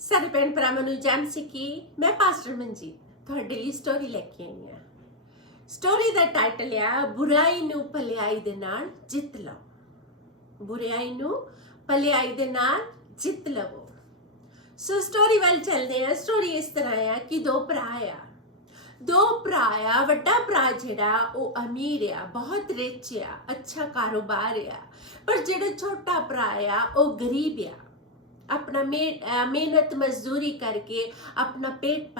ਸਾਰੇ ਭੈਣ ਭਰਾਵਾਂ ਨੂੰ ਜਾਣ ਸਿੱਕੀ ਮੈਂ ਪਾਸਟਰ ਮਨਜੀਤ ਤੁਹਾਡੇ ਲਈ ਸਟੋਰੀ ਲੈ ਕੇ ਆਈ ਹਾਂ। ਸਟੋਰੀ ਦਾ ਟਾਈਟਲ ਆ ਬੁਰਾਈ ਨੂੰ ਭਲਾਈ ਦੇ ਨਾਲ ਜਿੱਤ ਲਓ। ਬੁਰਾਈ ਨੂੰ ਭਲਾਈ ਦੇ ਨਾਲ ਜਿੱਤ ਲਵੋ। ਸੋ ਸਟੋਰੀ ਵੱਲ ਚੱਲਦੇ ਆ। ਸਟੋਰੀ ਇਸ ਤਰ੍ਹਾਂ ਆ ਕਿ ਦੋ ਭਰਾ ਆ। ਵੱਡਾ ਭਰਾ ਜਿਹੜਾ ਉਹ ਅਮੀਰ ਆ, ਬਹੁਤ ਰਿਚ ਆ, ਅੱਛਾ ਕਾਰੋਬਾਰ ਆ। ਪਰ ਜਿਹੜਾ ਛੋਟਾ ਭਰਾ ਆ ਉਹ ਗਰੀਬ ਆ। अपना मेहनत मजदूरी करके अपना पेट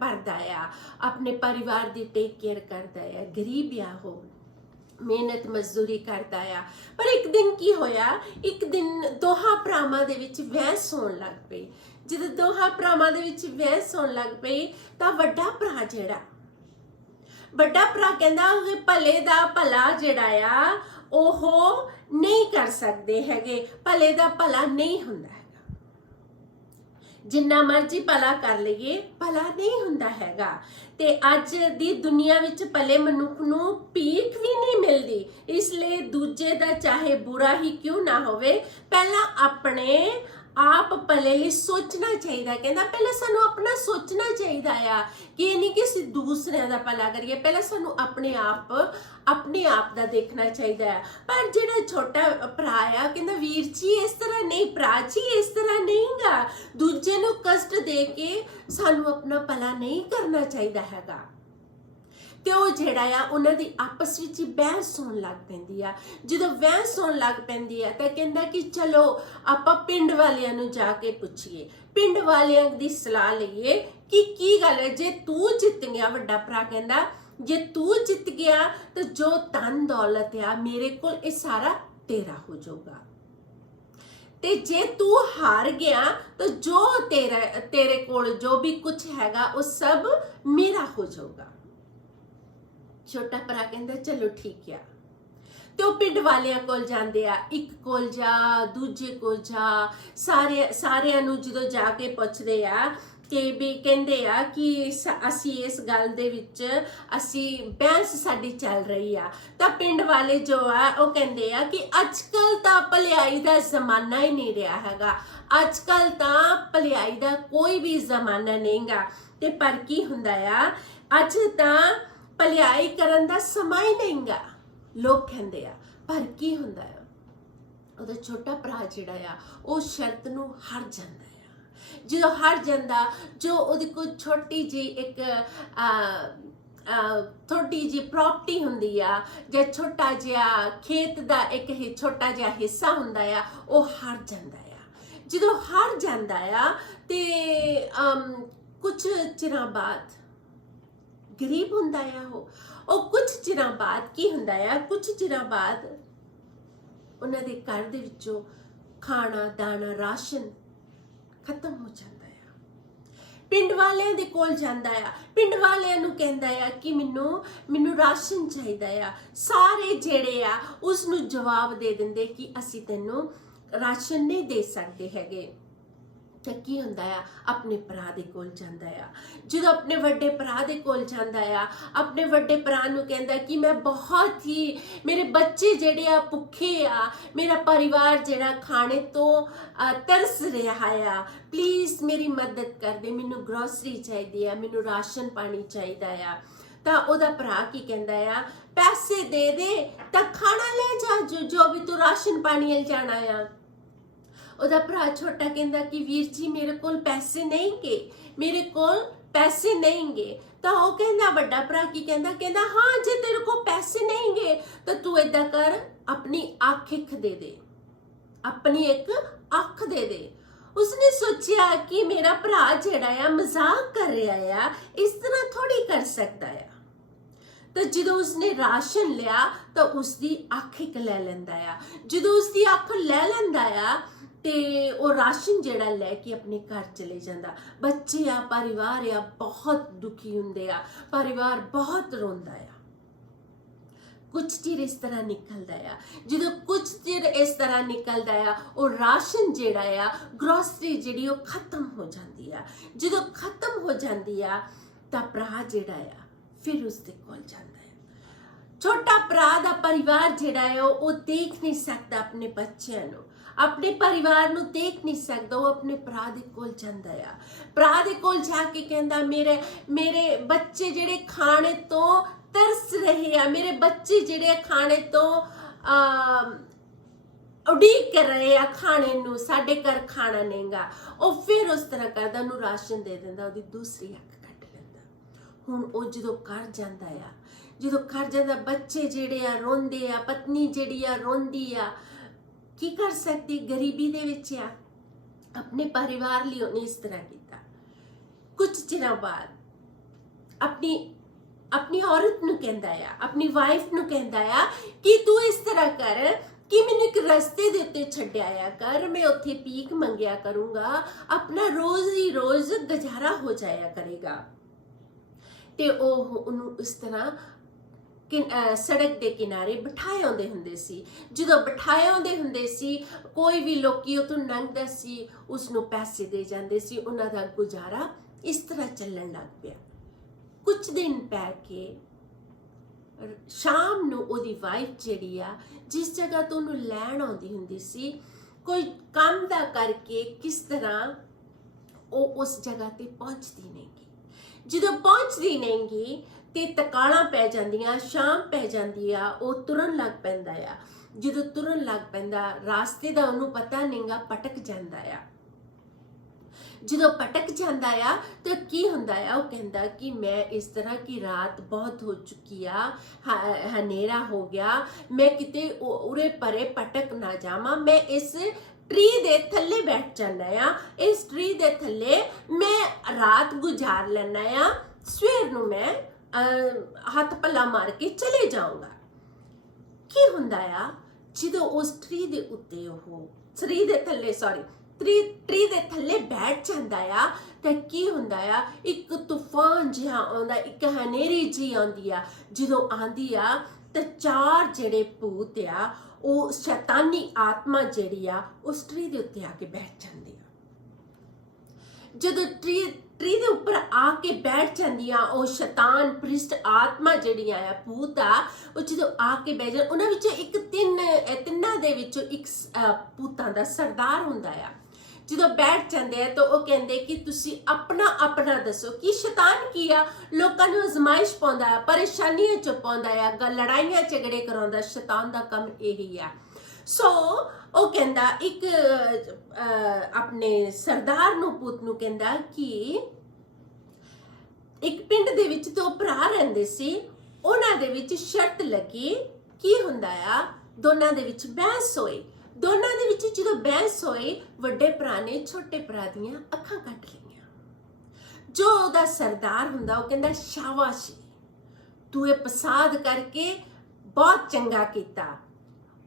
भरदा आ, अपने परिवार की टेक केयर करता है। गरीब आ हो, मेहनत मजदूरी करता आ। पर एक दिन की होया, एक दिन दोहां भरावां दे विच बहस होण लग पई। जदों दोहां भरावां दे विच बहस होण लग पई तां वड्डा भरा कहंदा कि भले दा भला जिहड़ा आ ओह नहीं कर सकदे हैगे, भले दा भला नहीं हुंदा। जिन्ना मर्जी भला कर लईए भला नहीं हुंदा हैगा। ते अज दी दुनिया विच भले मनुख नूं भीख भी नहीं मिलदी। इसलिए दूजे दा चाहे बुरा ही क्यों ना होवे, पहला अपने आप भले लिए सोचना चाहिए। कहना पहले सानू अपना सोचना चाहिए आ कि नहीं कि असीं दूसरिਆਂ ਦਾ भला करिए, पहले सानू अपने आप ਦਾ देखना चाहिए है। पर ਜਿਹੜਾ छोटा भरा आ कहना वीर जी इस तरह नहीं, भरा जी इस तरह नहीं गा, दूजे ਨੂੰ कष्ट दे के सानू अपना भला नहीं करना चाहिए हैगा। ਤੇ ਉਹ ਜਿਹੜਾ ਆ ਉਹਨਾਂ ਦੀ ਆਪਸ ਵਿੱਚ ਹੀ ਬਹਿਸ ਹੋਣ ਲੱਗ ਪੈਂਦੀ ਆ। ਜਦੋਂ ਬਹਿਸ ਹੋਣ ਲੱਗ ਪੈਂਦੀ ਆ ਤਾਂ ਕਹਿੰਦਾ ਕਿ ਚਲੋ ਆਪਾਂ ਪਿੰਡ ਵਾਲਿਆਂ ਨੂੰ ਜਾ ਕੇ ਪੁੱਛੀਏ, ਪਿੰਡ ਵਾਲਿਆਂ ਦੀ ਸਲਾਹ ਲਈਏ ਕਿ ਕੀ ਗੱਲ ਹੈ। ਜੇ ਤੂੰ ਜਿੱਤ ਗਿਆ, ਵੱਡਾ ਭਰਾ ਕਹਿੰਦਾ ਜੇ ਤੂੰ ਜਿੱਤ ਗਿਆ ਤਾਂ ਜੋ ਧਨ ਦੌਲਤ ਆ ਮੇਰੇ ਕੋਲ ਇਹ ਸਾਰਾ ਤੇਰਾ ਹੋ ਜਾਊਗਾ, ਤੇ ਜੇ ਤੂੰ ਹਾਰ ਗਿਆ ਤਾਂ ਜੋ ਤੇਰੇ ਕੋਲ ਜੋ ਵੀ ਕੁਝ ਹੈਗਾ ਉਹ ਸਭ ਮੇਰਾ ਹੋ ਜਾਊਗਾ। ਛੋਟਾ ਭਰਾ ਕਹਿੰਦਾ ਚਲੋ ਠੀਕ ਆ। ਤੇ ਉਹ ਪਿੰਡ ਵਾਲਿਆਂ ਕੋਲ ਜਾਂਦੇ ਆ, ਇੱਕ ਕੋਲ ਜਾ, ਦੂਜੇ ਕੋਲ ਜਾ, ਸਾਰਿਆਂ ਨੂੰ ਜਦੋਂ ਜਾ ਕੇ ਪੁੱਛਦੇ ਆ ਕਿ ਵੀ ਕਹਿੰਦੇ ਆ ਕਿ ਅਸੀਂ ਇਸ ਗੱਲ ਦੇ ਵਿੱਚ ਬਹਿਸ ਸਾਡੀ ਚੱਲ ਰਹੀ ਆ। ਤਾਂ ਪਿੰਡ ਵਾਲੇ ਜੋ ਆ ਉਹ ਕਹਿੰਦੇ ਆ ਕਿ ਅੱਜ ਕੱਲ ਤਾਂ ਭਲਾਈ ਦਾ ਜ਼ਮਾਨਾ ਹੀ ਨਹੀਂ ਰਿਹਾ ਹੈਗਾ, ਅੱਜ ਕੱਲ ਤਾਂ ਭਲਾਈ ਦਾ ਕੋਈ ਵੀ ਜ਼ਮਾਨਾ ਨਹੀਂਗਾ। ਤੇ ਪਰ ਕੀ ਹੁੰਦਾ ਆ, ਅੱਜ ਤਾਂ ਭਲਾਈ ਕਰਨ ਦਾ ਸਮਾਂ ਹੀ ਨਹੀਂਗਾ, ਲੋਕ ਕਹਿੰਦੇ ਆ। ਪਰ ਕੀ ਹੁੰਦਾ ਆ, ਉਹਦਾ ਛੋਟਾ ਭਰਾ ਜਿਹੜਾ ਆ ਉਹ ਸ਼ਰਤ ਨੂੰ ਹਾਰ ਜਾਂਦਾ ਆ। ਜਦੋਂ ਹਾਰ ਜਾਂਦਾ, ਜੋ ਉਹਦੀ ਕੋਈ ਛੋਟੀ ਜਿਹੀ ਇੱਕ ਥੋੜੀ ਜਿਹੀ ਪ੍ਰੋਪਰਟੀ ਹੁੰਦੀ ਆ ਜਾਂ ਛੋਟਾ ਜਿਹਾ ਖੇਤ ਦਾ ਇੱਕ ਹੀ ਛੋਟਾ ਜਿਹਾ ਹਿੱਸਾ ਹੁੰਦਾ ਆ, ਉਹ ਹਾਰ ਜਾਂਦਾ ਆ। ਜਦੋਂ ਹਾਰ ਜਾਂਦਾ ਆ ਤੇ ਕੁਝ ਚਿਰਾਂ ਬਾਅਦ, ਗਰੀਬ ਹੁੰਦਾ ਆ ਉਹ ਕੁਝ ਚਿਰਾਂ ਬਾਅਦ ਕੀ ਹੁੰਦਾ ਆ, ਕੁਝ ਚਿਰਾਂ ਬਾਅਦ ਉਹਨਾਂ ਦੇ ਘਰ ਦੇ ਵਿੱਚੋਂ ਖਾਣਾ ਦਾਣਾ ਰਾਸ਼ਨ ਖਤਮ ਹੋ ਜਾਂਦਾ ਆ। ਪਿੰਡ ਵਾਲਿਆਂ ਦੇ ਕੋਲ ਜਾਂਦਾ ਆ, ਪਿੰਡ ਵਾਲਿਆਂ ਨੂੰ ਕਹਿੰਦਾ ਆ ਕਿ ਮੈਨੂੰ ਰਾਸ਼ਨ ਚਾਹੀਦਾ ਆ। ਸਾਰੇ ਜਿਹੜੇ ਆ ਉਸ ਨੂੰ ਜਵਾਬ ਦੇ ਦਿੰਦੇ ਕਿ ਅਸੀਂ ਤੈਨੂੰ ਰਾਸ਼ਨ ਨਹੀਂ ਦੇ ਸਕਦੇ ਹੈਗੇ। ਤਾਂ ਕੀ ਹੁੰਦਾ ਆ, ਆਪਣੇ ਭਰਾ ਦੇ ਕੋਲ ਜਾਂਦਾ ਆ। ਜਦੋਂ ਆਪਣੇ ਵੱਡੇ ਭਰਾ ਦੇ ਕੋਲ ਜਾਂਦਾ ਆ, ਆਪਣੇ ਵੱਡੇ ਭਰਾ ਨੂੰ ਕਹਿੰਦਾ ਕਿ ਮੈਂ ਬਹੁਤ ਹੀ, ਮੇਰੇ ਬੱਚੇ ਜਿਹੜੇ ਆ ਭੁੱਖੇ ਆ, ਮੇਰਾ ਪਰਿਵਾਰ ਜਿਹੜਾ ਖਾਣੇ ਤੋਂ ਤਰਸ ਰਿਹਾ ਆ, ਪਲੀਜ਼ ਮੇਰੀ ਮਦਦ ਕਰ ਦੇ, ਮੈਨੂੰ ਗਰੋਸਰੀ ਚਾਹੀਦੀ ਆ, ਮੈਨੂੰ ਰਾਸ਼ਨ ਪਾਣੀ ਚਾਹੀਦਾ ਆ। ਤਾਂ ਉਹਦਾ ਭਰਾ ਕੀ ਕਹਿੰਦਾ ਆ, ਪੈਸੇ ਦੇ ਦੇ ਤਾਂ ਖਾਣਾ ਲੈ ਜਾ, ਜੋ ਵੀ ਤੂੰ ਰਾਸ਼ਨ ਪਾਣੀ ਜਾਣਾ ਆ। ਉਹਦਾ ਭਰਾ ਛੋਟਾ ਕਹਿੰਦਾ ਕਿ ਵੀਰ ਜੀ ਮੇਰੇ ਕੋਲ ਪੈਸੇ ਨਹੀਂ ਗੇ, ਮੇਰੇ ਕੋਲ ਪੈਸੇ ਨਹੀਂ ਗੇ। ਤਾਂ ਉਹ ਕਹਿੰਦਾ, ਵੱਡਾ ਭਰਾ ਕੀ ਕਹਿੰਦਾ ਹਾਂ ਜੇ ਤੇਰੇ ਕੋਲ ਪੈਸੇ ਨਹੀਂ ਗੇ ਤਾਂ ਤੂੰ ਏਦਾਂ ਕਰ, ਆਪਣੀ ਅੱਖ ਇੱਕ ਦੇ ਦੇ, ਆਪਣੀ ਇੱਕ ਅੱਖ ਦੇ ਦੇ। ਉਸਨੇ ਸੋਚਿਆ ਕਿ ਮੇਰਾ ਭਰਾ ਜਿਹੜਾ ਆ ਮਜ਼ਾਕ ਕਰ ਰਿਹਾ ਆ, ਇਸ ਤਰ੍ਹਾਂ ਥੋੜੀ ਕਰ ਸਕਦਾ ਆ। ਤਾਂ ਜਦੋਂ ਉਸਨੇ ਰਾਸ਼ਨ ਲਿਆ ਤਾਂ ਉਸਦੀ ਅੱਖ ਇੱਕ ਲੈ ਲੈਂਦਾ ਆ। ਜਦੋਂ ਉਸਦੀ ਅੱਖ ਲੈ ਲੈਂਦਾ ਆ ਤੇ ਉਹ ਰਾਸ਼ਨ ਜਿਹੜਾ ਲੈ ਕੇ ਆਪਣੇ ਘਰ ਚਲੇ ਜਾਂਦਾ। ਬੱਚੇ ਆ, ਪਰਿਵਾਰ ਆ, ਬਹੁਤ ਦੁਖੀ ਹੁੰਦੇ ਆ, ਪਰਿਵਾਰ ਬਹੁਤ ਰੋਂਦਾ ਆ। ਕੁਝ ਚਿਰ ਇਸ ਤਰ੍ਹਾਂ ਨਿਕਲਦਾ ਆ। ਜਦੋਂ ਕੁਝ ਚਿਰ ਇਸ ਤਰ੍ਹਾਂ ਨਿਕਲਦਾ ਆ, ਉਹ ਰਾਸ਼ਨ ਜਿਹੜਾ ਆ, ਗਰੋਸਰੀ ਜਿਹੜੀ ਉਹ ਖਤਮ ਹੋ ਜਾਂਦੀ ਆ। ਜਦੋਂ ਖਤਮ ਹੋ ਜਾਂਦੀ ਆ ਤਾਂ ਭਰਾ ਜਿਹੜਾ ਆ ਫਿਰ ਉਸਦੇ ਕੋਲ ਜਾਂਦਾ ਹੈ। ਛੋਟਾ ਭਰਾ ਦਾ ਪਰਿਵਾਰ ਜਿਹੜਾ ਹੈ ਉਹ ਦੇਖ ਨਹੀਂ ਸਕਦਾ ਆਪਣੇ ਬੱਚਿਆਂ ਨੂੰ, ਆਪਣੇ ਪਰਿਵਾਰ ਨੂੰ ਦੇਖ ਨਹੀਂ ਸਕਦਾ, ਉਹ ਆਪਣੇ ਭਰਾ ਦੇ ਕੋਲ ਜਾਂਦਾ ਆ। ਭਰਾ ਦੇ ਕੋਲ ਜਾ ਕੇ ਕਹਿੰਦਾ ਮੇਰੇ ਬੱਚੇ ਜਿਹੜੇ ਖਾਣੇ ਤੋਂ ਤਰਸ ਰਹੇ ਆ, ਮੇਰੇ ਬੱਚੇ ਜਿਹੜੇ ਖਾਣੇ ਤੋਂ ਉਡੀਕ ਕਰ ਰਹੇ ਆ ਖਾਣੇ ਨੂੰ, ਸਾਡੇ ਘਰ ਖਾਣਾ ਨਹੀਂਗਾ। ਉਹ ਫਿਰ ਉਸ ਤਰ੍ਹਾਂ ਕਰਦਾ, ਉਹਨੂੰ ਰਾਸ਼ਨ ਦੇ ਦਿੰਦਾ, ਉਹਦੀ ਦੂਸਰੀ ਅੱਖ ਕੱਟ ਲੈਂਦਾ। ਹੁਣ ਉਹ ਜਦੋਂ ਘਰ ਜਾਂਦਾ ਆ, ਬੱਚੇ ਜਿਹੜੇ ਆ ਰੋਂਦੇ ਆ, ਪਤਨੀ ਜਿਹੜੀ ਆ ਰੋਂਦੀ ਆ, ਕੀ ਕਰ ਸਕਦੀ, ਗਰੀਬੀ ਦੇ ਵਿੱਚ ਆ। ਆਪਣੇ ਪਰਿਵਾਰ ਲਈ ਉਹਨੇ ਇਸ ਤਰ੍ਹਾਂ ਕੀਤਾ। ਕੁਝ ਚਿਰਾਂ ਬਾਅਦ ਆਪਣੀ ਔਰਤ ਨੂੰ ਕਹਿੰਦਾ ਆ, ਆਪਣੀ ਵਾਈਫ ਨੂੰ ਕਹਿੰਦਾ ਆ ਕਿ ਤੂੰ ਇਸ ਤਰ੍ਹਾਂ ਕਰ ਕਿ ਮੈਨੂੰ ਇੱਕ ਰਸਤੇ ਦੇ ਉੱਤੇ ਛੱਡਿਆ ਕਰ, ਮੈਂ ਉੱਥੇ ਭੀਖ ਮੰਗਿਆ ਕਰੂੰਗਾ, ਆਪਣਾ ਰੋਜ਼ ਹੀ ਰੋਜ਼ ਗੁਜ਼ਾਰਾ ਹੋ ਜਾਇਆ ਕਰੇਗਾ। ਤੇ ਉਹ ਉਹਨੂੰ ਇਸ ਤਰ੍ਹਾਂ ਸੜਕ ਦੇ ਕਿਨਾਰੇ ਬਿਠਾਏ ਆਉਂਦੇ ਹੁੰਦੇ ਸੀ। ਜਦੋਂ ਬਿਠਾਏ ਆਉਂਦੇ ਹੁੰਦੇ ਸੀ, ਕੋਈ ਵੀ ਲੋਕੀ ਉਤੋਂ ਲੰਘਦਾ ਸੀ, ਉਸਨੂੰ ਪੈਸੇ ਦੇ ਜਾਂਦੇ ਸੀ। ਉਹਨਾਂ ਦਾ ਗੁਜ਼ਾਰਾ ਇਸ ਤਰ੍ਹਾਂ ਚੱਲਣ ਲੱਗ ਪਿਆ। ਕੁਝ ਦਿਨ ਪੈ ਕੇ ਸ਼ਾਮ ਨੂੰ ਉਹਦੀ ਵਾਈਫ ਜਿਹੜੀ ਆ, ਜਿਸ ਜਗ੍ਹਾ ਤੋਂ ਉਹਨੂੰ ਲੈਣ ਆਉਂਦੀ ਹੁੰਦੀ ਸੀ, ਕੋਈ ਕੰਮ ਦਾ ਕਰਕੇ ਕਿਸ ਤਰ੍ਹਾਂ ਉਹ ਉਸ ਜਗ੍ਹਾ ਤੇ ਪਹੁੰਚਦੀ ਨਹੀਂਗੀ। ਜਦੋਂ ਪਹੁੰਚਦੀ ਨਹੀਂਗੀ ਤੇ ਤਕਾਲਾਂ ਪੈ ਜਾਂਦੀਆਂ, ਸ਼ਾਮ ਪੈ ਜਾਂਦੀ ਆ, ਉਹ ਤੁਰਨ ਲੱਗ ਪੈਂਦਾ ਆ। ਜਦੋਂ ਤੁਰਨ ਲੱਗ ਪੈਂਦਾ, ਰਾਸਤੇ ਦਾ ਉਹਨੂੰ ਪਤਾ ਨਹੀਂਗਾ, ਪਟਕ ਜਾਂਦਾ ਆ। ਜਦੋਂ ਪਟਕ ਜਾਂਦਾ ਆ ਤਾਂ ਕੀ ਹੁੰਦਾ ਆ, ਉਹ ਕਹਿੰਦਾ ਕਿ ਮੈਂ ਇਸ ਤਰ੍ਹਾਂ ਕਿ ਰਾਤ ਬਹੁਤ ਹੋ ਚੁੱਕੀ ਆ, ਹਨੇਰਾ ਹੋ ਗਿਆ, ਮੈਂ ਕਿਤੇ ਉਰੇ ਪਰੇ ਪਟਕ ਨਾ ਜਾਵਾਂ, ਮੈਂ ਇਸ ਟਰੀ ਦੇ ਥੱਲੇ ਬੈਠ ਜਾਂਦਾ ਆ, ਇਸ ਟਰੀ ਦੇ ਥੱਲੇ ਮੈਂ ਰਾਤ ਗੁਜ਼ਾਰ ਲੈਣਾ ਆ, ਸਵੇਰ ਨੂੰ ਮੈਂ ਹੱਥ ਪੱਲਾ ਮਾਰ ਕੇ ਚਲੇ ਜਾਊਂਗਾ। ਕੀ ਹੁੰਦਾ ਆ, ਜਦੋਂ ਉਸ ਟਰੀ ਦੇ ਉੱਤੇ ਉਹ ਟਰੀ ਦੇ ਥੱਲੇ ਬੈਠ ਜਾਂਦਾ ਆ ਤਾਂ ਕੀ ਹੁੰਦਾ ਆ, ਇੱਕ ਤੂਫਾਨ ਜਿਹਾ ਆਉਂਦਾ, ਇੱਕ ਹਨੇਰੀ ਜੀ ਆਉਂਦੀ ਆ। ਜਦੋਂ ਆਂਦੀ ਆ ਤਾਂ ਚਾਰ ਜਿਹੜੇ ਭੂਤ ਆ, ਉਹ ਸ਼ੈਤਾਨੀ ਆਤਮਾ ਜਿਹੜੀ ਆ, ਉਸ ਟਰੀ ਦੇ ਉੱਤੇ ਆ ਕੇ ਬੈਠ ਜਾਂਦੀ ਆ। ਜਦੋਂ ਟਰੀ ਦੇ ਉੱਪਰ ਆ ਕੇ ਬੈਠ ਜਾਂਦੀਆਂ, ਉਹ ਸ਼ੈਤਾਨ ਪ੍ਰਿਸ਼ਟ ਆਤਮਾ ਜਿਹੜੀਆਂ ਆ, ਭੂਤ ਆ, ਉਹ ਜਦੋਂ ਆ ਕੇ ਬੈਠ ਜਾਂਦੇ, ਉਹਨਾਂ ਵਿੱਚੋਂ ਤਿੰਨਾਂ ਦੇ ਵਿੱਚੋਂ ਇੱਕ ਭੂਤਾਂ ਦਾ ਸਰਦਾਰ ਹੁੰਦਾ ਆ। ਜਦੋਂ ਬੈਠ ਜਾਂਦੇ ਆ ਤਾਂ ਉਹ ਕਹਿੰਦੇ ਕਿ ਤੁਸੀਂ ਆਪਣਾ ਦੱਸੋ ਕਿ ਸ਼ੈਤਾਨ ਕੀ ਆ, ਲੋਕਾਂ ਨੂੰ ਅਜ਼ਮਾਇਸ਼ ਪਾਉਂਦਾ ਆ, ਪਰੇਸ਼ਾਨੀਆਂ ਚ ਪਾਉਂਦਾ ਆ, ਲੜਾਈਆਂ ਝਗੜੇ ਕਰਾਉਂਦਾ। ਸ਼ੈਤਾਨ ਦਾ ਕੰਮ ਇਹੀ ਆ। ਸੋ ਉਹ ਕਹਿੰਦਾ, ਇੱਕ ਆਪਣੇ ਸਰਦਾਰ ਨੂੰ, ਪੁੱਤ ਨੂੰ ਕਹਿੰਦਾ ਕਿ ਇੱਕ ਪਿੰਡ ਦੇ ਵਿੱਚ ਦੋ ਭਰਾ ਰਹਿੰਦੇ ਸੀ, ਉਹਨਾਂ ਦੇ ਵਿੱਚ ਸ਼ਰਤ ਲੱਗੀ। ਕੀ ਹੁੰਦਾ ਆ, ਦੋਨਾਂ ਦੇ ਵਿੱਚ ਬਹਿਸ ਹੋਈ। ਦੋਨਾਂ ਦੇ ਵਿੱਚ ਜਦੋਂ ਬਹਿਸ ਹੋਈ, ਵੱਡੇ ਭਰਾ ਨੇ ਛੋਟੇ ਭਰਾ ਦੀਆਂ ਅੱਖਾਂ ਕੱਟ ਲਈਆਂ। ਜੋ ਉਹਦਾ ਸਰਦਾਰ ਹੁੰਦਾ, ਉਹ ਕਹਿੰਦਾ ਸ਼ਾਬਾਸ਼, ਤੂੰ ਇਹ ਪਸਾਦ ਕਰਕੇ ਬਹੁਤ ਚੰਗਾ ਕੀਤਾ।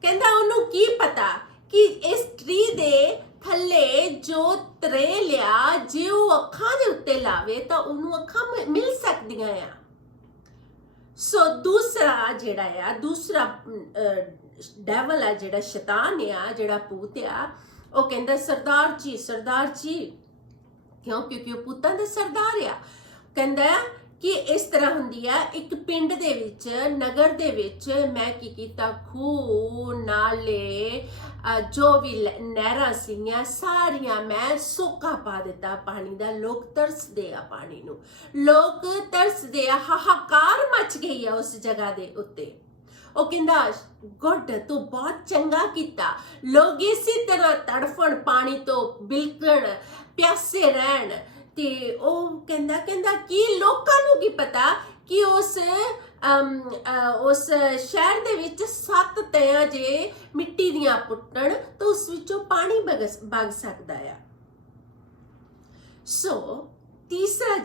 ਕਹਿੰਦਾ ਉਹਨੂੰ ਕੀ ਪਤਾ ਕਿ ਇਸ ਟਰੀ ਦੇ ਥੱਲੇ ਜੋ ਤਰੇਲ ਆ, ਜੇ ਉਹ ਅੱਖਾਂ ਦੇ ਉੱਤੇ ਲਾਵੇ ਤਾਂ ਉਹਨੂੰ ਅੱਖਾਂ ਮਿਲ ਸਕਦੀਆਂ ਆ। ਸੋ ਦੂਸਰਾ ਡੈਵਲ ਆ, ਜਿਹੜਾ ਸ਼ੈਤਾਨ ਆ, ਜਿਹੜਾ ਭੂਤ ਆ, ਉਹ ਕਹਿੰਦਾ ਸਰਦਾਰ ਜੀ ਕਿਉਂਕਿ ਉਹ ਭੂਤਾਂ ਦੇ ਸਰਦਾਰ ਆ। ਕਹਿੰਦਾ ਕਿ ਇਸ ਤਰ੍ਹਾਂ ਹੁੰਦੀ ਆ, ਇੱਕ ਪਿੰਡ ਦੇ ਵਿੱਚ, ਨਗਰ ਦੇ ਵਿੱਚ ਮੈਂ ਕੀ ਕੀਤਾ, ਖੂਹ ਨਾਲੇ ਜੋ ਵੀ ਨਹਿਰਾਂ ਸੀਗੀਆਂ ਸਾਰੀਆਂ ਮੈਂ ਸੋਕਾ ਪਾ ਦਿੱਤਾ ਪਾਣੀ ਦਾ। ਲੋਕ ਤਰਸਦੇ ਆ ਪਾਣੀ ਨੂੰ, ਲੋਕ ਤਰਸਦੇ ਆ, ਹਾਹਾਕਾਰ ਮਚ ਗਈ ਆ ਉਸ ਜਗ੍ਹਾ ਦੇ ਉੱਤੇ। ਉਹ ਕਹਿੰਦਾ ਗੁੱਡ, ਤੂੰ ਬਹੁਤ ਚੰਗਾ ਕੀਤਾ। ਲੋਕ ਇਸੇ ਤਰ੍ਹਾਂ ਤੜਫਣ, ਪਾਣੀ ਤੋਂ ਬਿਲਕਣ, ਪਿਆਸੇ ਰਹਿਣ। ਤੇ ਉਹ ਕਹਿੰਦਾ ਕਿ ਲੋਕਾਂ ਨੂੰ ਕੀ ਪਤਾ ਕਿ ਉਸ ਸ਼ਹਿਰ ਦੇ ਵਿੱਚ 7 ਤਹਿਆਂ ਜੇ ਮਿੱਟੀ ਦੀਆਂ ਪੁੱਟਣ ਤਾਂ ਉਸ ਵਿੱਚੋਂ ਪਾਣੀ ਵਗ ਸਕਦਾ ਆ। ਸੋ ਤੀਸਰਾ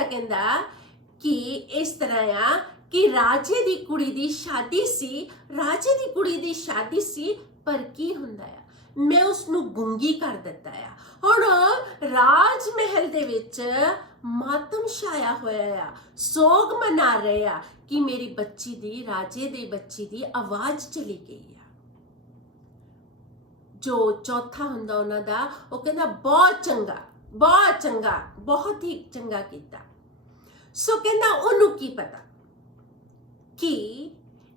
ਕਹਿੰਦਾ ਕਿ ਇਸ ਤਰ੍ਹਾਂ ਆ ਕਿ ਰਾਜੇ ਦੀ ਕੁੜੀ ਦੀ ਸ਼ਾਦੀ ਸੀ, ਪਰ ਕੀ ਹੁੰਦਾ ਆ, ਮੈਂ ਉਸਨੂੰ ਗੁੰਗੀ ਕਰ ਦਿੱਤਾ ਆ। ਹੁਣ ਰਾਜ ਮਹਿਲ ਦੇ ਵਿੱਚ ਮਾਤਮ ਛਾਇਆ ਹੋਇਆ ਆ, ਸੋਗ ਮਨਾ ਰਹੇ ਆ ਕਿ ਮੇਰੀ ਰਾਜੇ ਦੀ ਬੱਚੀ ਦੀ ਆਵਾਜ਼ ਚਲੀ ਗਈ ਆ। ਜੋ ਚੌਥਾ ਹੁੰਦਾ ਉਹਨਾਂ ਦਾ, ਉਹ ਕਹਿੰਦਾ ਬਹੁਤ ਚੰਗਾ, ਬਹੁਤ ਹੀ ਚੰਗਾ ਕੀਤਾ। ਸੋ ਕਹਿੰਦਾ ਉਹਨੂੰ ਕੀ ਪਤਾ ਕਿ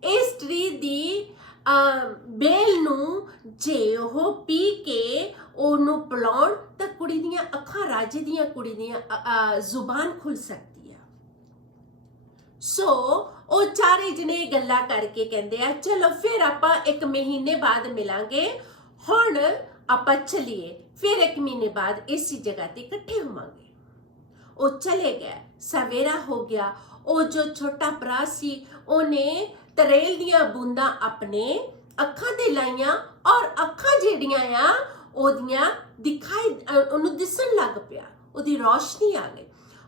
ਇਸ ਟਰੀ ਦੀ ਬੇਲ ਨੂੰ ਜੇ ਉਹ ਪੀ ਕੇ ਉਹਨੂੰ ਪਿਲਾਉਣ ਤਾਂ ਕੁੜੀ ਦੀਆਂ ਅੱਖਾਂ, ਰਾਜੇ ਦੀਆਂ ਕੁੜੀ ਦੀਆਂ ਜ਼ੁਬਾਨ ਖੁੱਲ ਸਕਦੀ ਆ। ਸੋ ਉਹ ਚਾਰੇ ਜਣੇ ਗੱਲਾਂ ਕਰਕੇ ਕਹਿੰਦੇ ਆ ਚਲੋ ਫਿਰ ਆਪਾਂ 1 ਮਹੀਨੇ ਬਾਅਦ ਮਿਲਾਂਗੇ, ਹੁਣ ਆਪਾਂ ਚਲੀਏ, ਫਿਰ 1 ਮਹੀਨੇ ਬਾਅਦ ਇਸੇ ਜਗ੍ਹਾ ਤੇ ਇਕੱਠੇ ਹੋਵਾਂਗੇ। ਉਹ ਚਲੇ ਗਏ, ਸਵੇਰਾ ਹੋ ਗਿਆ। ਉਹ ਜੋ ਛੋਟਾ ਭਰਾ ਸੀ ਉਹਨੇ ਤਰੇਲ ਦੀਆਂ ਬੂੰਦਾਂ ਆਪਣੇ ਅੱਖਾਂ ਤੇ ਲਾਈਆਂ ਔਰ ਅੱਖਾਂ ਜਿਹੜੀਆਂ ਆ ਉਹਦੀਆਂ ਉਹਨੂੰ ਦਿਸਣ ਲੱਗ ਪਿਆ, ਉਹਦੀ ਰੌਸ਼ਨੀ ਆ ਗਈ।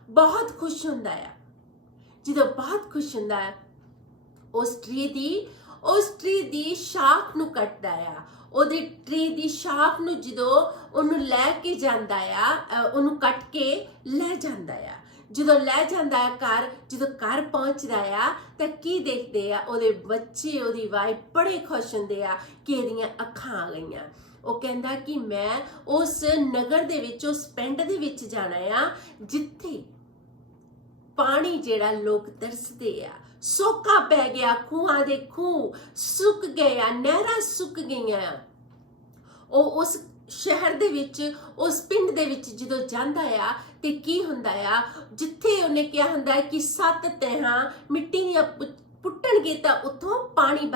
ਬਹੁਤ ਖੁਸ਼ ਹੁੰਦਾ ਆ। ਜਦੋਂ ਬਹੁਤ ਖੁਸ਼ ਹੁੰਦਾ ਹੈ ਉਸ ਟਰੀ ਦੀ ਸ਼ਾਖ ਨੂੰ ਕੱਟਦਾ ਆ। ਉਹਦੀ ਟਰੀ ਦੀ ਸ਼ਾਖ ਨੂੰ ਜਦੋਂ ਉਹਨੂੰ ਲੈ ਕੇ ਜਾਂਦਾ ਆ, ਉਹਨੂੰ ਕੱਟ ਕੇ ਲੈ ਜਾਂਦਾ ਆ। ਜਦੋਂ ਲੈ ਜਾਂਦਾ ਆ ਘਰ, ਜਦੋਂ ਘਰ ਪਹੁੰਚਦਾ ਆ ਤਾਂ ਕੀ ਦੇਖਦੇ ਆ, ਉਹਦੇ ਬੱਚੇ, ਉਹਦੀ ਵਾਈਫ ਬੜੇ ਖੁਸ਼ ਹੁੰਦੇ ਆ ਕਿ ਇਹਦੀਆਂ ਅੱਖਾਂ ਆ ਗਈਆਂ। ਉਹ ਕਹਿੰਦਾ ਕਿ ਮੈਂ ਉਸ ਨਗਰ ਦੇ ਵਿੱਚ, ਉਸ ਪਿੰਡ ਦੇ ਵਿੱਚ ਜਾਣਾ ਆ ਜਿੱਥੇ ਪਾਣੀ ਜਿਹੜਾ ਲੋਕ ਤਰਸਦੇ ਆ। ਸੋਕਾ ਪੈ ਗਿਆ, ਖੂਹਾਂ ਦੇ ਖੂਹ ਸੁੱਕ ਗਏ ਆ, ਨਹਿਰਾਂ ਸੁੱਕ ਗਈਆਂ। ਉਹ ਉਸ ਸ਼ਹਿਰ ਦੇ ਵਿੱਚ, ਉਸ ਪਿੰਡ ਦੇ ਵਿੱਚ ਜਦੋਂ ਜਾਂਦਾ ਆ ਤੇ ਕੀ ਹੁੰਦਾ ਆ, ਜਿੱਥੇ ਉਹਨੇ ਕਿਹਾ ਹੁੰਦਾ ਕਿ 7 ਤਹਿਾਂ ਮਿੱਟੀ ਦੀਆਂ ਪੁੱਟਣਗੇ ਤਾਂ ਉੱਥੋਂ ਪਾਣੀ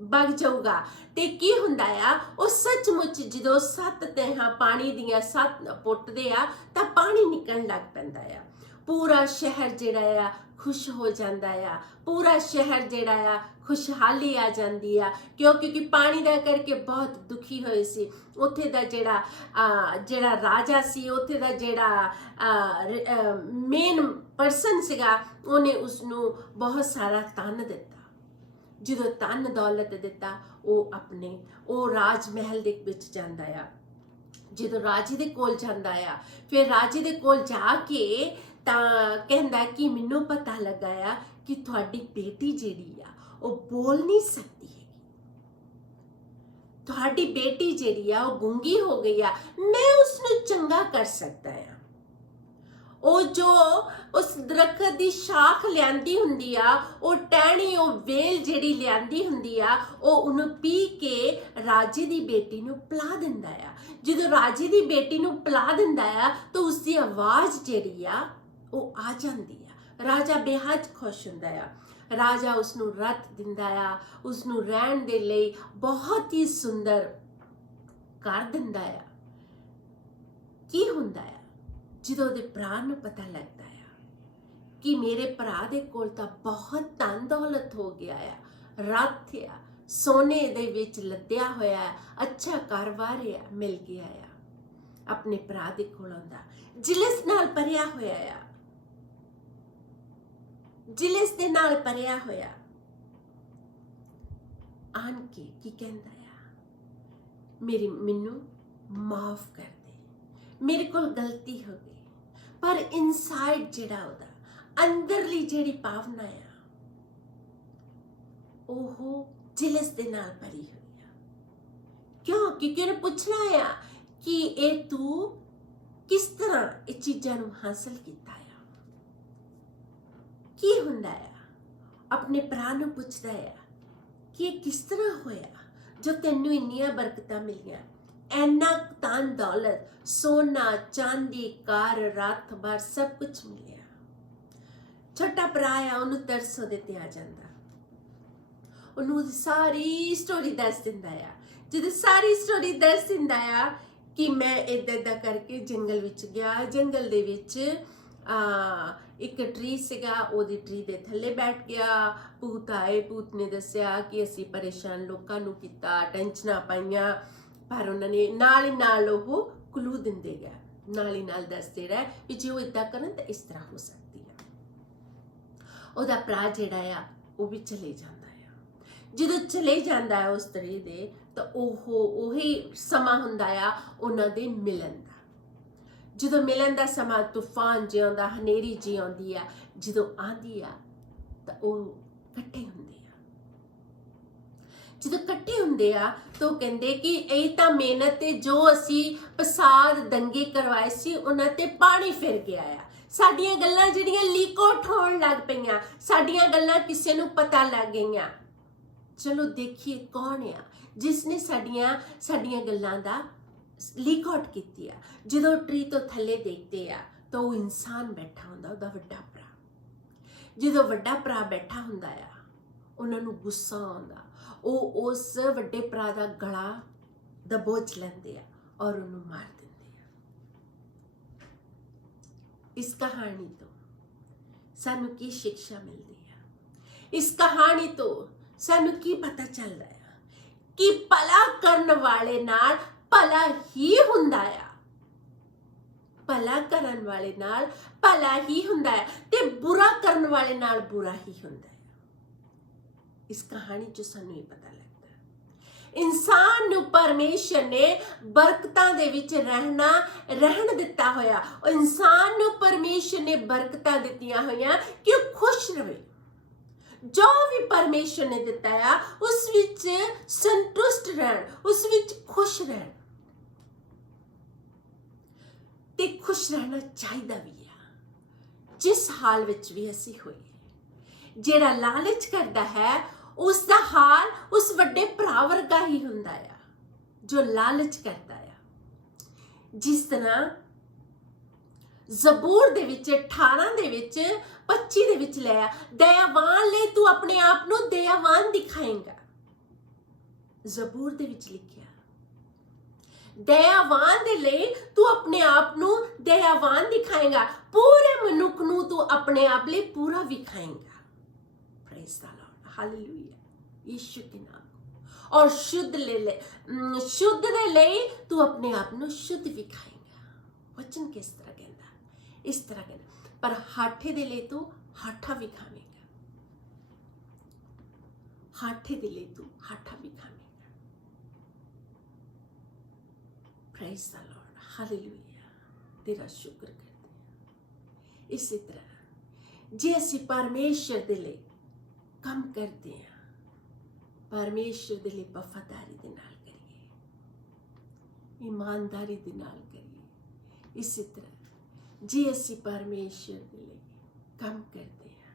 ਵਗ ਜਾਊਗਾ। ਤੇ ਕੀ ਹੁੰਦਾ ਆ, ਉਹ ਸੱਚਮੁੱਚ ਜਦੋਂ 7 ਤਹਿਾਂ ਪਾਣੀ ਦੀਆਂ 7 ਪੁੱਟਦੇ ਆ ਤਾਂ ਪਾਣੀ ਨਿਕਲਣ ਲੱਗ ਪੈਂਦਾ ਆ। ਪੂਰਾ ਸ਼ਹਿਰ ਜਿਹੜਾ ਆ ਖੁਸ਼ ਹੋ ਜਾਂਦਾ ਆ। ਪੂਰਾ ਸ਼ਹਿਰ ਜਿਹੜਾ ਆ ਖੁਸ਼ਹਾਲੀ ਆ ਜਾਂਦੀ ਆ, ਕਿਉਂਕਿ ਪਾਣੀ ਦਾ ਕਰਕੇ ਬਹੁਤ ਦੁਖੀ ਹੋਏ ਸੀ। ਉੱਥੇ ਦਾ ਜਿਹੜਾ ਰਾਜਾ ਸੀ, ਉੱਥੇ ਦਾ ਜਿਹੜਾ ਮੇਨ ਪਰਸਨ ਸੀਗਾ, ਉਹਨੇ ਉਸਨੂੰ ਬਹੁਤ ਸਾਰਾ ਧਨ ਦਿੱਤਾ। ਜਦੋਂ ਧਨ ਦੌਲਤ ਦਿੱਤਾ, ਉਹ ਰਾਜ ਮਹਿਲ ਦੇ ਵਿੱਚ ਜਾਂਦਾ ਆ। ਜਦੋਂ ਰਾਜੇ ਦੇ ਕੋਲ ਜਾਂਦਾ ਆ, ਫਿਰ ਰਾਜੇ ਦੇ ਕੋਲ ਜਾ ਕੇ ਤਾਂ ਕਹਿੰਦਾ ਕਿ ਮੈਨੂੰ ਪਤਾ ਲੱਗਾ ਆ ਕਿ ਤੁਹਾਡੀ ਬੇਟੀ ਜਿਹੜੀ ਆ ਉਹ ਬੋਲ ਨਹੀਂ ਸਕਦੀ ਹੈਗੀ। ਤੁਹਾਡੀ ਬੇਟੀ ਜਿਹੜੀ ਆ ਉਹ ਗੂੰਗੀ ਹੋ ਗਈ ਆ, ਮੈਂ ਉਸਨੂੰ ਚੰਗਾ ਕਰ ਸਕਦਾ ਆ। ਉਹ ਜੋ ਉਸ ਦਰਖਤ ਦੀ ਸ਼ਾਖ ਲਿਆਂਦੀ ਹੁੰਦੀ ਆ, ਉਹ ਟਹਿਣੀ, ਉਹ ਵੇਲ ਜਿਹੜੀ ਲਿਆਂਦੀ ਹੁੰਦੀ ਆ, ਉਹ ਉਹਨੂੰ ਪੀ ਕੇ ਰਾਜੇ ਦੀ ਬੇਟੀ ਨੂੰ ਪਿਲਾ ਦਿੰਦਾ ਆ। ਜਦੋਂ ਰਾਜੇ ਦੀ ਬੇਟੀ ਨੂੰ ਪਿਲਾ ਦਿੰਦਾ ਆ ਤਾਂ ਉਸਦੀ ਆਵਾਜ਼ ਜਿਹੜੀ ਆ ਉਹ ਆ ਜਾਂਦੀ ਆ। ਰਾਜਾ ਬੇਹੱਦ ਖੁਸ਼ ਹੁੰਦਾ ਆ। ਰਾਜਾ ਉਸਨੂੰ ਰੱਥ ਦਿੰਦਾ ਆ, ਉਸਨੂੰ ਰਹਿਣ ਦੇ ਲਈ ਬਹੁਤ ਹੀ ਸੁੰਦਰ ਕਰ ਦਿੰਦਾ ਆ। ਕੀ ਹੁੰਦਾ ਆ, ਜਦੋਂ ਉਹਦੇ ਭਰਾ ਨੂੰ ਪਤਾ ਲੱਗਦਾ ਆ ਕਿ ਮੇਰੇ ਭਰਾ ਦੇ ਕੋਲ ਤਾਂ ਬਹੁਤ ਧਨ ਦੌਲਤ ਹੋ ਗਿਆ ਆ, ਰੱਥ ਆ, ਸੋਨੇ ਦੇ ਵਿੱਚ ਲੱਦਿਆ ਹੋਇਆ, ਅੱਛਾ ਕਾਰੋਬਾਰ ਆ, ਮਿਲ ਗਿਆ ਆ। ਆਪਣੇ ਭਰਾ ਦੇ ਕੋਲ ਆਉਂਦਾ, ਜਿਲਸ ਨਾਲ ਭਰਿਆ ਹੋਇਆ ਆ, ਜਿਲਸ ਦੇ ਨਾਲ ਭਰਿਆ ਹੋਇਆ। ਆਣ ਕੇ ਕੀ ਕਹਿੰਦਾ ਆ, ਮੈਨੂੰ ਮਾਫ ਕਰ ਦੇ, ਮੇਰੇ ਕੋਲ ਗਲਤੀ ਹੋ ਗਈ। ਪਰ ਇਨਸਾਈਡ ਜਿਹੜਾ ਉਹਦਾ ਅੰਦਰਲੀ ਜਿਹੜੀ ਭਾਵਨਾ ਆ ਉਹ ਜਿਲਸ ਦੇ ਨਾਲ ਭਰੀ ਹੋਈ ਆ। ਕਿਉਂਕਿ ਉਹਨੇ ਪੁੱਛਣਾ ਆ ਕਿ ਇਹ ਤੂੰ ਕਿਸ ਤਰ੍ਹਾਂ ਇਹ ਚੀਜ਼ਾਂ ਨੂੰ ਹਾਸਲ ਕੀਤਾ ਆ। ਕੀ ਹੁੰਦਾ ਆ, ਆਪਣੇ ਭਰਾ ਨੂੰ ਪੁੱਛਦਾ ਆ ਕਿ ਇਹ ਕਿਸ ਤਰ੍ਹਾਂ ਹੋਇਆ ਜੋ ਤੈਨੂੰ ਇੰਨੀਆਂ ਬਰਕਤਾਂ ਮਿਲੀਆਂ, ਇੰਨਾ ਧਨ ਦੌਲਤ, ਸੋਨਾ ਚਾਂਦੀ, ਕਾਰ, ਰੱਥ ਬਾਰ ਸਭ ਕੁਝ ਮਿਲਿਆ। ਛੋਟਾ ਭਰਾ ਆ, ਉਹਨੂੰ ਤਰਸ ਉਹਦੇ ਤੇ ਆ ਜਾਂਦਾ। ਉਹਨੂੰ ਸਾਰੀ ਸਟੋਰੀ ਦੱਸ ਦਿੰਦਾ ਆ। ਜਦੋਂ ਸਾਰੀ ਸਟੋਰੀ ਦੱਸ ਦਿੰਦਾ ਆ ਕਿ ਮੈਂ ਏਦਾਂ ਕਰਕੇ ਜੰਗਲ ਵਿੱਚ ਗਿਆ, ਜੰਗਲ ਦੇ ਵਿੱਚ ਇੱਕ ਟਰੀ ਸੀਗਾ, ਉਹਦੀ ਟਰੀ ਦੇ ਥੱਲੇ ਬੈਠ ਗਿਆ। ਭੂਤ ਆਏ, ਭੂਤ ਨੇ ਦੱਸਿਆ ਕਿ ਅਸੀਂ ਪਰੇਸ਼ਾਨ ਲੋਕਾਂ ਨੂੰ ਕੀਤਾ, ਟੈਨਸ਼ਨਾਂ ਪਾਈਆਂ, ਪਰ ਉਹਨਾਂ ਨੇ ਨਾਲ ਉਹ ਕਲੂ ਦਿੰਦੇ ਗਏ, ਨਾਲ ਦੱਸਦੇ ਰਹੇ ਕਿ ਜੇ ਉਹ ਏਦਾਂ ਕਰਨ ਤਾਂ ਇਸ ਤਰ੍ਹਾਂ ਹੋ ਸਕਦੀ ਹੈ। ਉਹਦਾ ਭਰਾ ਜਿਹੜਾ ਆ ਉਹ ਵੀ ਚਲੇ ਜਾਂਦਾ ਆ। ਜਦੋਂ ਚਲੇ ਜਾਂਦਾ ਹੈ ਉਸ ਤਰੀ ਦੇ, ਤਾਂ ਉਹੀ ਸਮਾਂ ਹੁੰਦਾ ਆ ਉਹਨਾਂ ਦੇ ਮਿਲਣ ਦਾ। ਜਦੋਂ ਮਿਲਣ ਦਾ ਸਮਾਂ, ਤੂਫਾਨ ਜਿਹਾ ਆਉਂਦਾ, ਹਨੇਰੀ ਜਿਹੀ ਆਉਂਦੀ ਆ, ਜਦੋਂ ਆਂਦੀ ਆ ਤਾਂ ਉਹ ਇਕੱਠੇ ਹੁੰਦੇ ਆ। ਜਦੋਂ ਇਕੱਠੇ ਹੁੰਦੇ ਆ ਤਾਂ ਉਹ ਕਹਿੰਦੇ ਕਿ ਇਹ ਤਾਂ ਮਿਹਨਤ ਤੇ ਜੋ ਅਸੀਂ ਫਸਾਦ ਦੰਗੇ ਕਰਵਾਏ ਸੀ ਉਹਨਾਂ ਤੇ ਪਾਣੀ ਫਿਰ ਗਿਆ ਆ। ਸਾਡੀਆਂ ਗੱਲਾਂ ਜਿਹੜੀਆਂ ਲੀਕ ਆਊਟ ਹੋਣ ਲੱਗ ਪਈਆਂ, ਸਾਡੀਆਂ ਗੱਲਾਂ ਕਿਸੇ ਨੂੰ ਪਤਾ ਲੱਗ ਗਈਆਂ। ਚਲੋ ਦੇਖੀਏ ਕੌਣ ਆ ਜਿਸਨੇ ਸਾਡੀਆਂ ਗੱਲਾਂ ਦਾ ਲੀਕ ਆਊਟ ਕੀਤੀ ਆ। ਜਦੋਂ ਟਰੀ ਤੋਂ ਥੱਲੇ ਦੇਖਦੇ ਆ ਤਾਂ ਉਹ ਇਨਸਾਨ ਬੈਠਾ ਹੁੰਦਾ, ਉਹਦਾ ਵੱਡਾ ਭਰਾ। ਜਦੋਂ ਵੱਡਾ ਭਰਾ ਬੈਠਾ ਹੁੰਦਾ ਆ, ਉਹਨਾਂ ਨੂੰ ਗੁੱਸਾ ਆਉਂਦਾ, ਉਹ ਉਸ ਵੱਡੇ ਭਰਾ ਦਾ ਗਲਾ ਦਬੋਚ ਲੈਂਦੇ ਆ ਔਰ ਉਹਨੂੰ ਮਾਰ ਦਿੰਦੇ ਆ। ਇਸ ਕਹਾਣੀ ਤੋਂ ਸਾਨੂੰ ਕੀ ਸਿੱਖਿਆ ਮਿਲਦੀ ਆ? ਇਸ ਕਹਾਣੀ ਤੋਂ ਸਾਨੂੰ ਕੀ ਪਤਾ ਚੱਲਦਾ ਆ ਕਿ ਭਲਾ ਕਰਨ ਵਾਲੇ ਨਾਲ ਭਲਾ ਹੀ ਹੁੰਦਾ ਆ। ਭਲਾ ਕਰਨ ਵਾਲੇ ਨਾਲ ਭਲਾ ਹੀ ਹੁੰਦਾ ਹੈ ਤੇ ਬੁਰਾ ਕਰਨ ਵਾਲੇ ਨਾਲ ਬੁਰਾ ਹੀ ਹੁੰਦਾ ਹੈ। ਇਸ ਕਹਾਣੀ 'ਚ ਸਾਨੂੰ ਇਹ ਪਤਾ ਲੱਗਦਾ ਹੈ ਇਨਸਾਨ ਨੂੰ ਪਰਮੇਸ਼ਰ ਨੇ ਬਰਕਤਾਂ ਦੇ ਵਿੱਚ ਰਹਿਣ ਦਿੱਤਾ ਹੋਇਆ। ਉਹ ਇਨਸਾਨ ਨੂੰ ਪਰਮੇਸ਼ਰ ਨੇ ਬਰਕਤਾਂ ਦਿੱਤੀਆਂ ਹੋਈਆਂ ਕਿ ਉਹ ਖੁਸ਼ ਰਹੇ। ਜੋ ਵੀ ਪਰਮੇਸ਼ਰ ਨੇ ਦਿੱਤਾ ਆ ਉਸ ਵਿੱਚ ਸੰਤੁਸ਼ਟ ਰਹਿਣ, ਉਸ ਵਿੱਚ ਖੁਸ਼ ਰਹਿਣ ਤੇ ਖੁਸ਼ ਰਹਿਣਾ ਚਾਹੀਦਾ ਵੀ ਆ ਜਿਸ ਹਾਲ ਵਿੱਚ ਵੀ ਅਸੀਂ ਹੋਈਏ। ਜਿਹੜਾ ਲਾਲਚ ਕਰਦਾ ਹੈ ਉਸ ਦਾ ਹਾਲ ਉਸ ਵੱਡੇ ਭਰਾ ਵਰਗਾ ਹੀ ਹੁੰਦਾ ਆ ਜੋ ਲਾਲਚ ਕਰਦਾ ਆ। ਜਿਸ ਤਰ੍ਹਾਂ ਜ਼ਬੂਰ ਦੇ ਵਿੱਚ 18 ਦੇ ਵਿੱਚ 25 ਦੇ ਵਿੱਚ ਲਿਆ, ਦਇਆਵਾਨ ਲਈ ਤੂੰ ਆਪਣੇ ਆਪ ਨੂੰ ਦਇਆਵਾਨ ਦਿਖਾਏਂਗਾ। ਜ਼ਬੂਰ ਦੇ ਵਿੱਚ ਲਿਖਿਆ ਦਇਆਵਾਨ ਦੇ ਲਈ ਤੂੰ ਆਪਣੇ ਆਪ ਨੂੰ ਦਇਆਵਾਨ ਦਿਖਾਏਂਗਾ, ਪੂਰੇ ਮਨੁੱਖ ਨੂੰ ਤੂੰ ਆਪਣੇ ਆਪ ਲਈ ਪੂਰਾ ਵਿਖਾਏਂਗਾ। ਪ੍ਰੇਜ਼ ਦ ਲਾਰਡ, ਹਾਲੇਲੂਇਆ, ਯਿਸੂ ਦੇ ਨਾਮ। ਔਰ ਸ਼ੁੱਧ ਦੇ ਲਈ ਤੂੰ ਆਪਣੇ ਆਪ ਨੂੰ ਸ਼ੁੱਧ ਵਿਖਾਏਂਗਾ। ਵਚਨ ਕਿਸ ਤਰ੍ਹਾਂ ਕਹਿੰਦਾ? ਇਸ ਤਰ੍ਹਾਂ ਕਹਿੰਦਾ, ਪਰ ਹਾਠੇ ਦੇ ਲਈ ਤੂੰ ਹਾਠਾ ਵਿਖਾਵੇਂਗਾ। ਹਾਠੇ ਦੇ ਲਈ ਤੂੰ ਹਾਠਾ ਵਿਖਾਵੇਂਗਾ। Praise the Lord, ਹਾਲੇਲੂਇਆ, ਤੇਰਾ ਸ਼ੁਕਰ ਕਰਦੇ ਹਾਂ। ਇਸੇ ਤਰ੍ਹਾਂ ਜੇ ਅਸੀਂ ਪਰਮੇਸ਼ਰ ਦੇ ਲਈ ਕੰਮ ਕਰਦੇ ਹਾਂ, ਪਰਮੇਸ਼ਰ ਦੇ ਲਈ ਵਫਾਦਾਰੀ ਦੇ ਨਾਲ ਕਰੀਏ, ਇਮਾਨਦਾਰੀ ਦੇ ਨਾਲ ਕਰੀਏ। ਇਸੇ ਤਰ੍ਹਾਂ ਜੇ ਅਸੀਂ ਪਰਮੇਸ਼ਰ ਦੇ ਲਈ ਕੰਮ ਕਰਦੇ ਹਾਂ,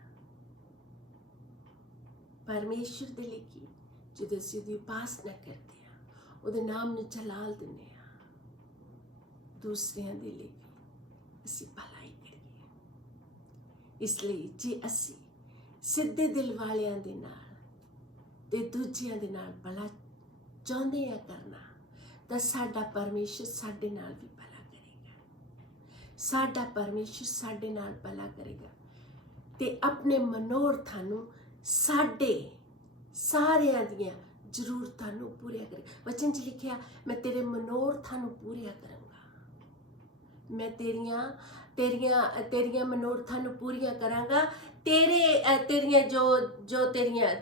ਪਰਮੇਸ਼ਰ ਦੇ ਲਈ ਕੀ, ਜਦੋਂ ਅਸੀਂ ਉਹਦੀ ਉਪਾਸਨਾ ਕਰਦੇ ਹਾਂ, ਉਹਦੇ ਨਾਮ ਨੂੰ ਜਲਾਲ ਦਿੰਦੇ ਹਾਂ, ਦੂਸਰਿਆਂ ਦੇ ਲਈ ਅਸੀਂ ਭਲਾਈ ਕਰੀਏ। ਇਸ ਲਈ ਜੇ ਅਸੀਂ ਸਿੱਧੇ ਦਿਲ ਵਾਲਿਆਂ ਦੇ ਨਾਲ ਤੇ ਦੂਜਿਆਂ ਦੇ ਨਾਲ ਭਲਾ ਚਾਹੁੰਦੇ ਆ ਕਰਨਾ, ਤਾਂ ਸਾਡਾ ਪਰਮੇਸ਼ਰ ਸਾਡੇ ਨਾਲ ਵੀ ਭਲਾ ਕਰੇਗਾ। ਸਾਡਾ ਪਰਮੇਸ਼ਰ ਸਾਡੇ ਨਾਲ ਭਲਾ ਕਰੇਗਾ ਤੇ ਆਪਣੇ ਮਨੋਰਥਾਂ ਨੂੰ, ਸਾਡੇ ਸਾਰਿਆਂ ਦੀਆਂ ਜ਼ਰੂਰਤਾਂ ਨੂੰ ਪੂਰੀਆਂ ਕਰੇਗਾ। ਵਚਨ 'ਚ ਲਿਖਿਆ, ਮੈਂ ਤੇਰੇ ਮਨੋਰਥਾਂ ਨੂੰ ਪੂਰੀਆਂ ਕਰਾਂਗਾ। ਮੈਂ ਤੇਰੀਆਂ ਮਨੋਰਥਾਂ ਨੂੰ ਪੂਰੀਆਂ ਕਰਾਂਗਾ। ਤੇਰੀਆਂ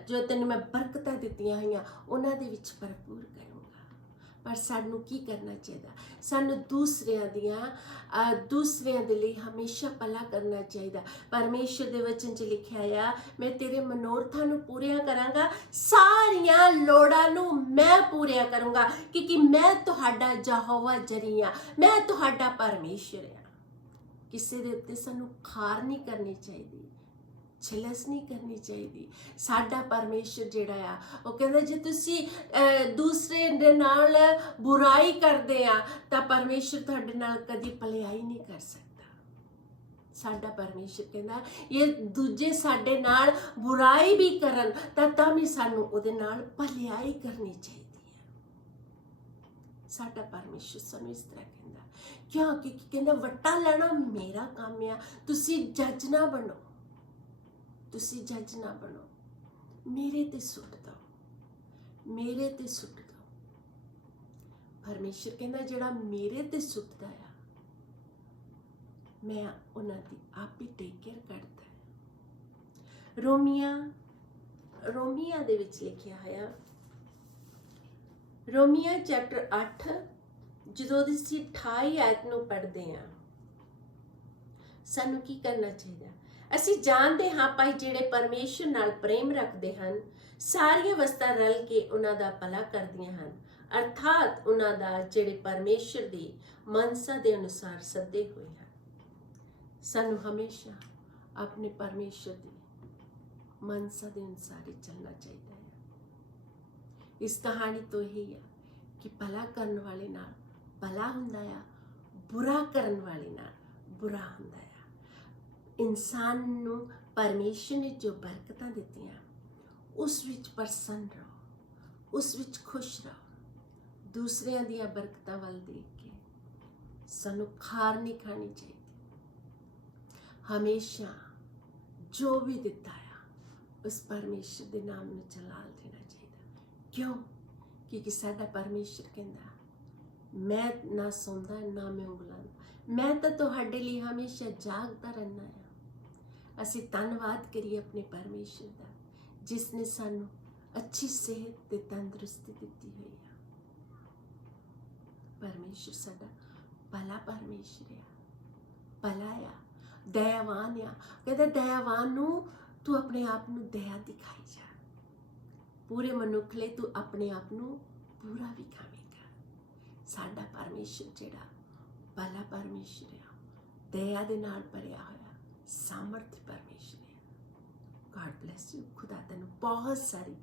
ਜੋ ਤੈਨੂੰ ਮੈਂ ਬਰਕਤਾਂ ਦਿੱਤੀਆਂ ਹੋਈਆਂ ਉਹਨਾਂ ਦੇ ਵਿੱਚ ਭਰਪੂਰ ਕਰੂੰਗਾ। ਪਰ ਸਾਨੂੰ ਕੀ ਕਰਨਾ ਚਾਹੀਦਾ? ਸਾਨੂੰ ਦੂਸਰਿਆਂ ਦੇ ਲਈ ਹਮੇਸ਼ਾ ਭਲਾ ਕਰਨਾ ਚਾਹੀਦਾ। ਪਰਮੇਸ਼ਰ ਦੇ ਵਚਨ 'ਚ ਲਿਖਿਆ ਆ, ਮੈਂ ਤੇਰੇ ਮਨੋਰਥਾਂ ਨੂੰ ਪੂਰੀਆਂ ਕਰਾਂਗਾ, ਸਾਰੀਆਂ ਲੋੜਾਂ ਨੂੰ ਮੈਂ ਪੂਰੀਆਂ ਕਰੂੰਗਾ, ਕਿਉਂਕਿ ਮੈਂ ਤੁਹਾਡਾ ਯਹੋਵਾ ਜਰੀ ਹਾਂ, ਮੈਂ ਤੁਹਾਡਾ ਪਰਮੇਸ਼ਰ ਹਾਂ। ਕਿਸੇ ਦੇ ਉੱਤੇ ਸਾਨੂੰ ਖਾਰ ਨਹੀਂ ਕਰਨੀ ਚਾਹੀਦੀ, ਛਿਲਸ ਨਹੀਂ ਕਰਨੀ ਚਾਹੀਦੀ। ਸਾਡਾ ਪਰਮੇਸ਼ਰ ਜਿਹੜਾ ਆ ਉਹ ਕਹਿੰਦਾ, ਜੇ ਤੁਸੀਂ ਦੂਸਰੇ ਦੇ ਨਾਲ ਬੁਰਾਈ ਕਰਦੇ ਆ ਤਾਂ ਪਰਮੇਸ਼ਰ ਤੁਹਾਡੇ ਨਾਲ ਕਦੀ ਭਲਾਈ ਨਹੀਂ ਕਰ ਸਕਦਾ। ਸਾਡਾ ਪਰਮੇਸ਼ਰ ਕਹਿੰਦਾ, ਇਹ ਦੂਜੇ ਸਾਡੇ ਨਾਲ ਬੁਰਾਈ ਵੀ ਕਰਨ ਤਾਂ ਵੀ ਸਾਨੂੰ ਉਹਦੇ ਨਾਲ ਭਲਾਈ ਕਰਨੀ ਚਾਹੀਦੀ ਹੈ। ਸਾਡਾ ਪਰਮੇਸ਼ਰ ਸਾਨੂੰ ਇਸ ਤਰ੍ਹਾਂ ਕਹਿੰਦਾ, ਕਿਉਂਕਿ ਕਹਿੰਦਾ ਵੱਟਾ ਲੈਣਾ ਮੇਰਾ ਕੰਮ ਆ, ਤੁਸੀਂ ਜੱਜ ਨਾ ਬਣੋ, ਤੁਸੀਂ ਜੱਜ ਨਾ ਬਣੋ, ਮੇਰੇ ਤੇ ਸੁੱਟ ਦਿਓ, ਮੇਰੇ ਤੇ ਸੁੱਟ ਦਿਓ। ਪਰਮੇਸ਼ਰ ਕਹਿੰਦਾ, ਜਿਹੜਾ ਮੇਰੇ ਤੇ ਸੁੱਟਦਾ ਆ ਮੈਂ ਉਹਨਾਂ ਦੀ ਆਪ ਹੀ ਟੇਕ ਕੇਅਰ ਕਰਦਾ ਹੈ। ਰੋਮੀਆਂ ਦੇ ਵਿੱਚ ਲਿਖਿਆ ਹੋਇਆ, ਰੋਮੀਆਂ ਚੈਪਟਰ 8 ਜਦੋਂ ਅਸੀਂ 28 ਆਇਤ ਨੂੰ ਪੜ੍ਹਦੇ ਹਾਂ, ਸਾਨੂੰ ਕੀ ਕਰਨਾ ਚਾਹੀਦਾ? ਅਸੀਂ ਜਾਣਦੇ ਹਾਂ ਭਾਈ, ਜਿਹੜੇ ਪਰਮੇਸ਼ਰ ਨਾਲ ਪ੍ਰੇਮ ਰੱਖਦੇ ਹਨ, ਸਾਰੀਆਂ ਵਸਤਾਂ ਰਲ ਕੇ ਉਹਨਾਂ ਦਾ ਭਲਾ ਕਰਦੀਆਂ ਹਨ, ਅਰਥਾਤ ਉਹਨਾਂ ਦਾ ਜਿਹੜੇ ਪਰਮੇਸ਼ਰ ਦੀ ਮਨਸਾ ਦੇ ਅਨੁਸਾਰ ਸੱਦੇ ਹੋਏ ਹਨ। ਸਾਨੂੰ ਹਮੇਸ਼ਾ ਆਪਣੇ ਪਰਮੇਸ਼ਰ ਦੀ ਮਨਸਾ ਦੇ ਅਨੁਸਾਰ ਹੀ ਚੱਲਣਾ ਚਾਹੀਦਾ ਹੈ। ਇਸ ਕਹਾਣੀ ਤੋਂ ਇਹੀ ਆ ਕਿ ਭਲਾ ਕਰਨ ਵਾਲੇ ਨਾਲ ਭਲਾ ਹੁੰਦਾ ਆ, ਬੁਰਾ ਕਰਨ ਵਾਲੇ ਨਾਲ ਬੁਰਾ ਹੁੰਦਾ ਆ। ਇਨਸਾਨ ਨੂੰ ਪਰਮੇਸ਼ਰ ਨੇ ਜੋ ਬਰਕਤਾਂ ਦਿੱਤੀਆਂ ਉਸ ਵਿੱਚ ਪ੍ਰਸੰਨ ਰਹੋ, ਉਸ ਵਿੱਚ ਖੁਸ਼ ਰਹੋ। ਦੂਸਰਿਆਂ ਦੀਆਂ ਬਰਕਤਾਂ ਵੱਲ ਦੇਖ ਕੇ ਸਾਨੂੰ ਖਾਰ ਨਹੀਂ ਖਾਣੀ ਚਾਹੀਦੀ। ਹਮੇਸ਼ਾ ਜੋ ਵੀ ਦਿੱਤਾ ਆ ਉਸ ਪਰਮੇਸ਼ਰ ਦੇ ਨਾਮ ਨੂੰ ਜਲਾਲ ਦੇਣਾ ਚਾਹੀਦਾ। ਕਿਉਂ? ਕਿਉਂਕਿ ਸਾਡਾ ਪਰਮੇਸ਼ਰ ਕਹਿੰਦਾ ਮੈਂ ਨਾ ਸੌਂਦਾ ਨਾ ਮੈਂ ਉਂਗਲਾਂਦਾ, ਮੈਂ ਤਾਂ ਤੁਹਾਡੇ ਲਈ ਹਮੇਸ਼ਾ ਜਾਗਦਾ ਰਹਿਣਾ ਆ। ਅਸੀਂ ਧੰਨਵਾਦ ਕਰੀਏ ਆਪਣੇ ਪਰਮੇਸ਼ਰ ਦਾ ਜਿਸ ਨੇ ਸਾਨੂੰ ਅੱਛੀ ਸਿਹਤ ਤੇ ਤੰਦਰੁਸਤੀ ਦਿੱਤੀ ਹੋਈ ਆ। ਪਰਮੇਸ਼ਰ ਸਾਡਾ ਭਲਾ ਪਰਮੇਸ਼ਰ ਆ, ਭਲਾ ਆ, ਦਇਆਵਾਨ ਆ। ਕਹਿੰਦਾ ਦਇਆਵਾਨ ਨੂੰ ਤੂੰ ਆਪਣੇ ਆਪ ਨੂੰ ਦਇਆ ਦਿਖਾਈ ਜਾ। ਪੂਰੇ ਮਨੁੱਖ ਲਈ ਤੂੰ ਆਪਣੇ ਆਪ ਨੂੰ ਪੂਰਾ ਵਿਖਾਵੇਂਗਾ। ਸਾਡਾ ਪਰਮੇਸ਼ਰ ਜਿਹੜਾ ਭਲਾ ਪਰਮੇਸ਼ਰ ਆ, ਦਇਆ ਦੇ ਨਾਲ ਭਰਿਆ ਹੋਇਆ ਸਾਮਰਥ ਪਰਮੇਸ਼ਰ ਹੈ। God bless you. खुदा तेन बहुत सारी